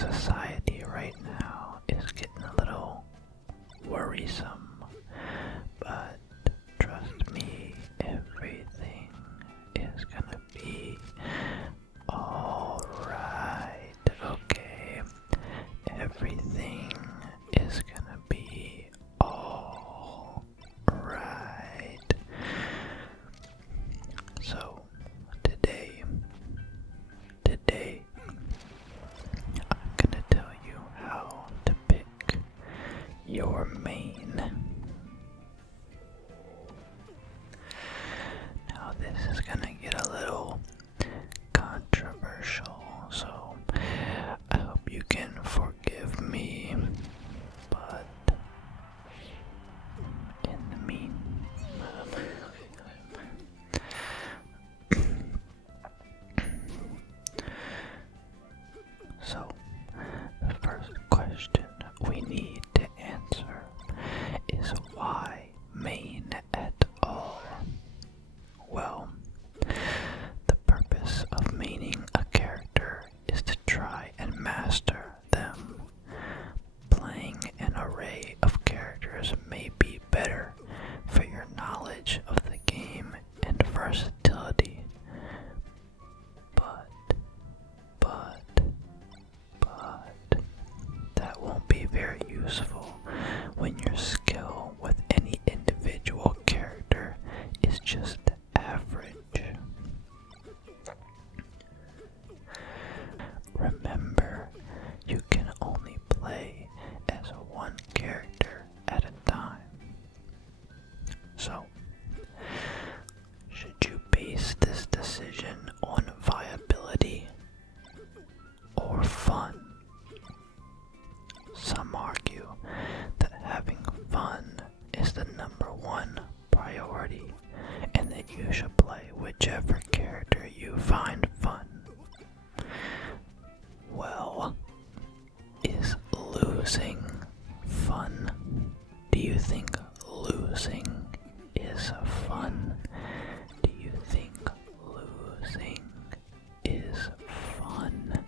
society right now is getting a little worrisome, but trust me, everything is gonna be alright, okay? Everything is gonna be alright. So, today, I'm gonna tell you how to pick your main. Now this is gonna get a little controversial, so I hope you can forgive me, but in the so, the first question we need to answer is why main at all? Well, the purpose of maining a character is to try and master them. Playing an array of characters may be better for your knowledge of the game and versatility, but that won't be very useful when your skill with any individual character is just average. Remember, you can only play as one character at a time. So, should you base this decision on viability or fun? Some argue that having fun is the #1 priority and that you should play whichever character you find fun. Well, is losing fun? Do you think losing is fun? Do you think losing is fun?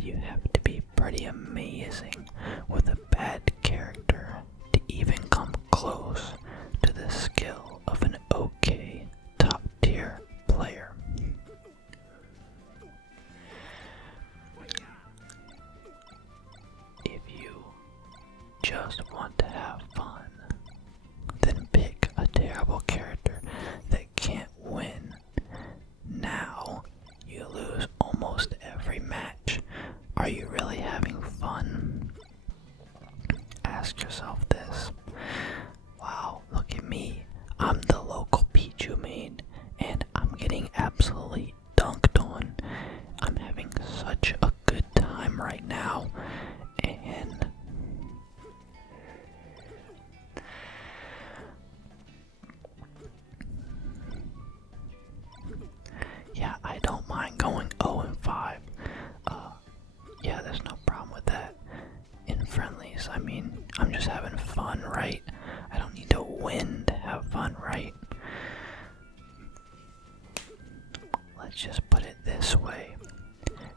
You have to be pretty amazing with a bad character to even come close to the skill of an okay top tier player. If you just want to have fun, then pick a terrible character that can't win. Now you lose almost every match. Are you really having fun? Ask yourself this. Wow, look at me. I'm the local Pichu main, and I'm getting absolutely dunked on. I'm having such a good time right now, and yeah, I don't mind going 0-5. Yeah, there's no problem with that. In friendlies, I mean, I'm just having fun, right? I don't need to win to have fun, right? Let's just put it this way.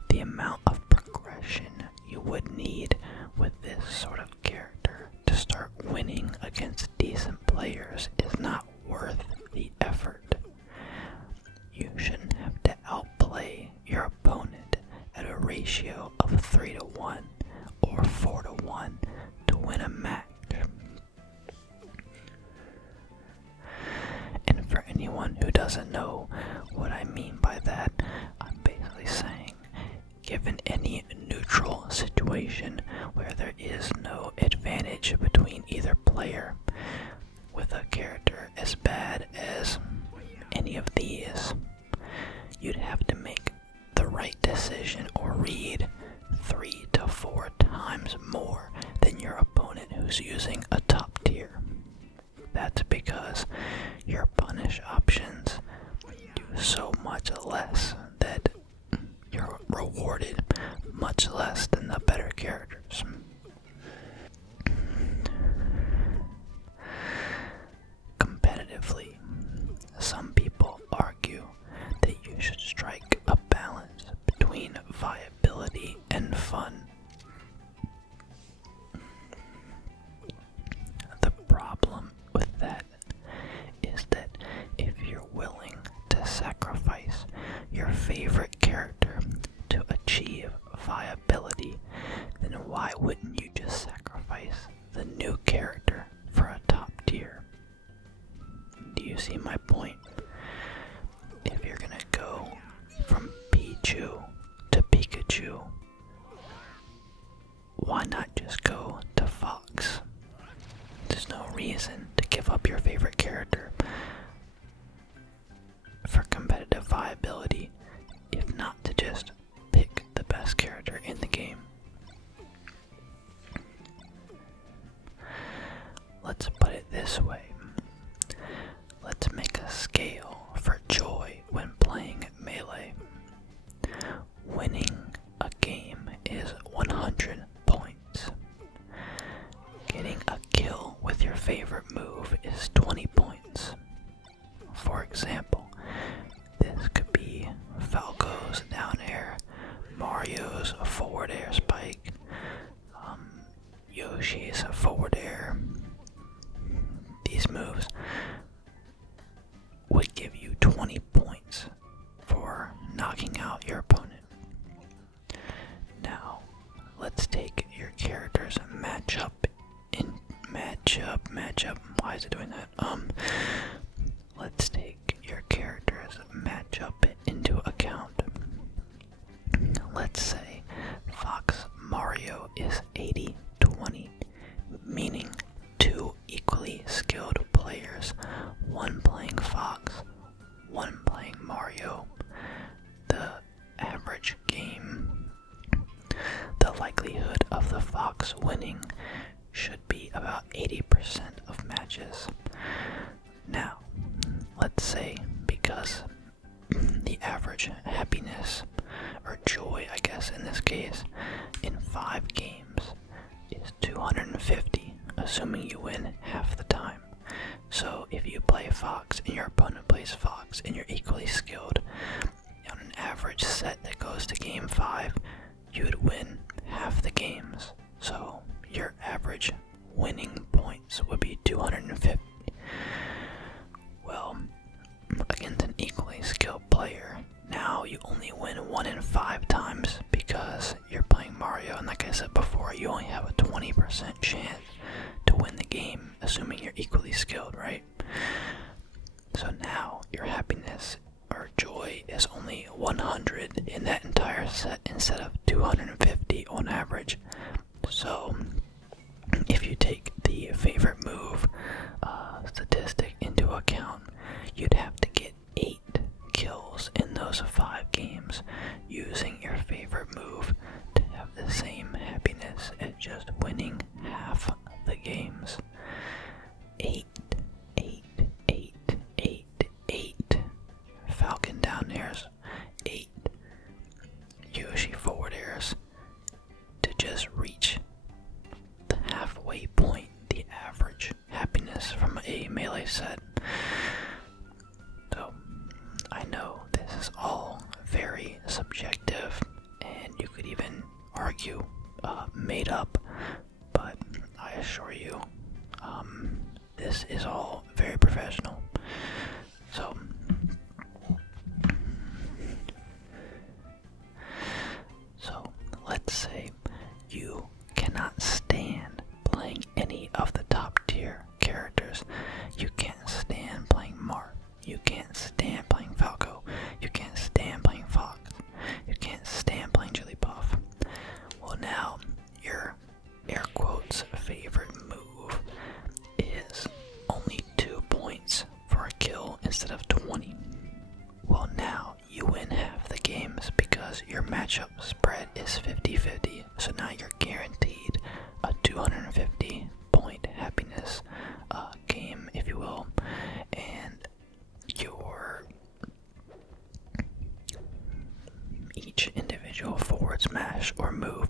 The amount of progression you would need with this sort of character to start winning against decent players is not worth the effort. You shouldn't have to outplay your opponent at a ratio of 3-1 or 4-1 to win a match. And for anyone who doesn't know what I mean by that, I'm basically saying, given any neutral situation where there is no advantage between either player, with a character as bad as any of these, you'd have to make the right decision or read 3 to 4 times more than your opponent who's using a top tier. That's because your punish options do so much less that you're rewarded much less than the better characters. Competitively, some people argue that you should strike a balance between viability fun. The problem with that is that if you're willing to sacrifice your favorite character to achieve viability, then why wouldn't you just sacrifice the new character for a top tier? Do you see my point? If you're gonna go from Pichu to Pikachu, why not just go to Fox? There's no reason to give up your favorite character for competitive viability, if not to just pick the best character in the game. Let's put it this way. Let's make a scale for joy when playing Melee. Winning a game is 100 points. Getting a kill with your favorite move is 20 points. For example, this could be Falco's down air, Mario's forward air spike, Yoshi's forward air. These moves would give you 20 points for knocking out your opponent. Now, let's take your character's matchup. Why is it doing that? Let's take your character's matchup into account. Let's say Fox Mario is 80-20, meaning two equally skilled players, one playing Fox, one playing Mario. The average game, the likelihood of the Fox winning should be about 80% of matches. Now, let's say because the average happiness, or joy I guess in this case, in 5 games is 250, assuming you win half the time. So if you play Fox and your opponent plays Fox and you're equally skilled, on an average set that goes to game 5, you would win half the games. So your average winning points would be 250. Well, against an equally skilled player, now you only win 1 in 5 times because you're playing Mario, and like I said before, you only have a 20% chance to win the game, assuming you're equally skilled, right? So now your happiness or joy is only 100 in that entire set instead of 250 on average. So if you take the favorite move statistic into account, you'd have to get 8 kills in those 5 games using your favorite move to have the same happiness as just winning half the games. 8. Falcon down airs, 8 Yoshi forward airs to just reach the halfway point, the average happiness from a Melee set. So, I know this is all very subjective, and you could even argue made up, but I assure you, this is all very professional. So let's say you cannot stand playing any of the top tier characters. You can't stand playing Mark. You can't stand playing Falco. You can't stand playing Fox. You can't stand playing Jigglypuff. Well, now your air quotes favorite move is only 2 points for a kill instead of 20. Well, now you win half the games because your matchup spread is 50-50. So now you're guaranteed a 250 point happiness game, if you will, and your each individual forward smash or move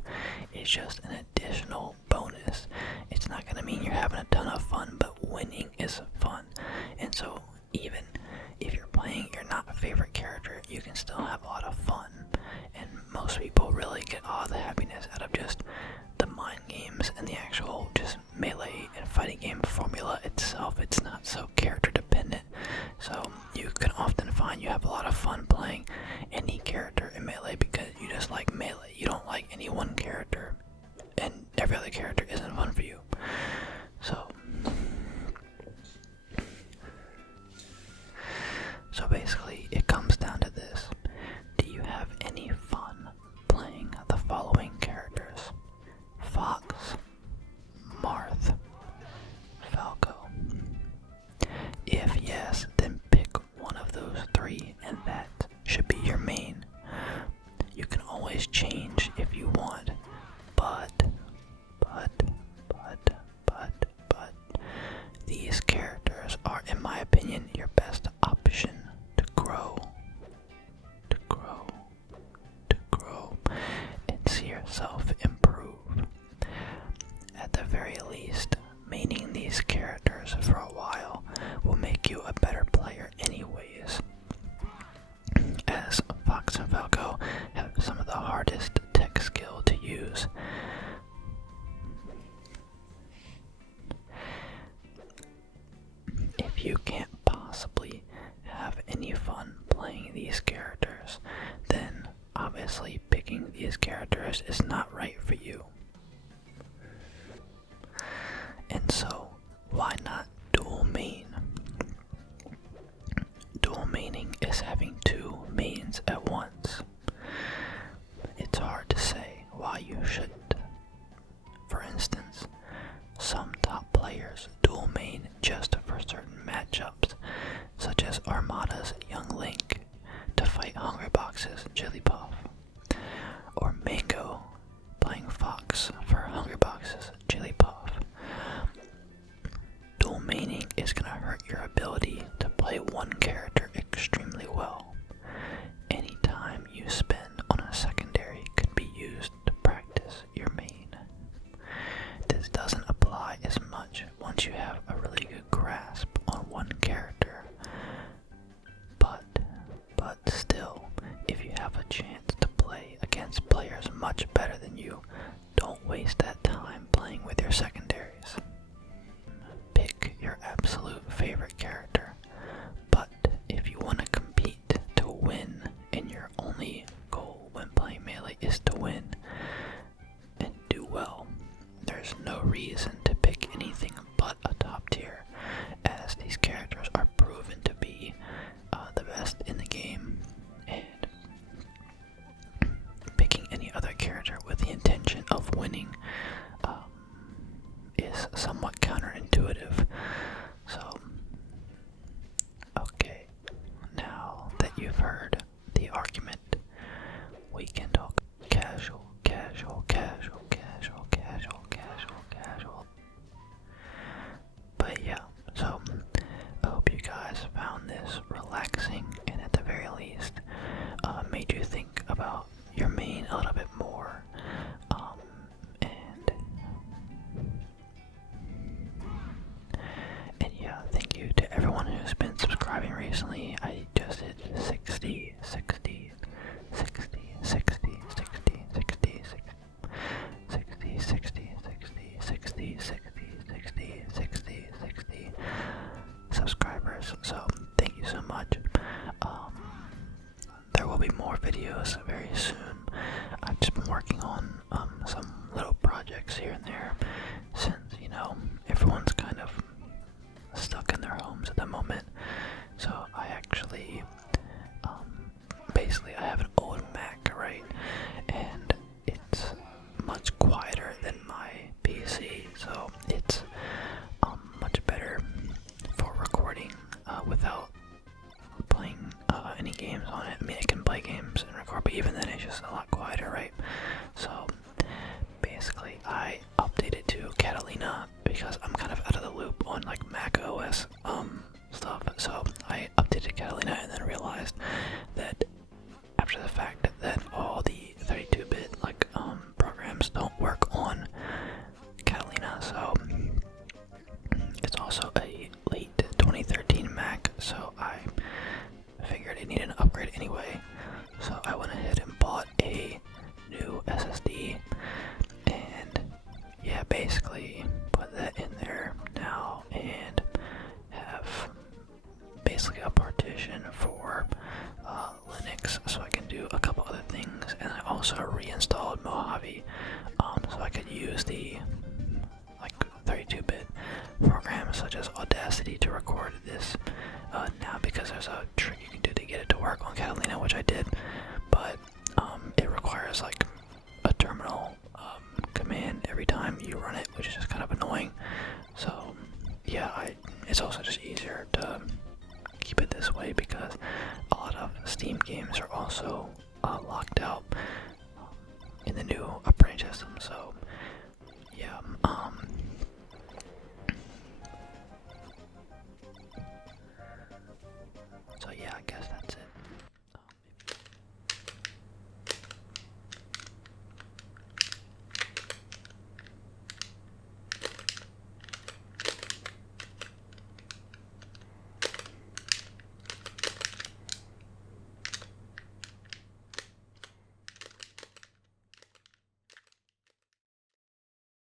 is just an additional bonus. It's not going to mean you're having a ton of fun, but winning is fun. And so even if you're playing your not favorite character, you can still have a lot of fun. And most people really get all the happiness out of just the mind games and the actual just melee and fighting game formula itself. It's not so character dependent, so you can often find you have a lot of fun playing any character in melee because you just like melee. You don't like any one character, and every other character isn't fun for you. So basically, it comes down to this. Do you have any fun playing the following characters? Fox, Marth, Falco. If yes, then pick one of those three, and that should be your main. You can always change if you want, but these characters are, in my opinion, your best option to grow, and see yourself improve. At the very least, maining these characters for a while will make you a better player anyways, as Fox and Falco have some of the hardest tech skill to use. If you can't possibly have any fun playing these characters, then obviously picking these characters is not right for you. And so, why not dual main? Dual maining is having two mains at once. It's hard to say why you shouldn't. For instance, some top players dual main just for certain matchups, such as Armada's Young Link to fight Hungrybox's Jigglypuff, or Mango playing Fox for Hungrybox's Jigglypuff. Dual maining is going to hurt your ability to play one character extremely well. Any time you spend on a secondary could be used to practice your main. This doesn't apply as much once you have a really good grasp on one character, but still, if you have a chance to play against players much better than you, don't waste that time playing with your secondaries. Pick your absolute favorite character, but if you want to compete to win and your only goal when playing melee is to win and do well, there's no reason to pick anything but a top tier, as these characters are proven to be the best in the game, and picking any other character with the intention of winning is somewhat counterintuitive. So, okay, now that you've heard the argument, we can talk casual. But yeah, so I hope you guys found this relaxing and at the very least made you think about your main a little bit more. And yeah, thank you to everyone who's been subscribing recently. I just hit 60. Subscribers, so thank you so much. There will be more videos very soon. I've just been working on some little projects here and there, since everyone's kind of stuck in their homes at the moment. So I actually games are also locked out in the new operating system. So yeah,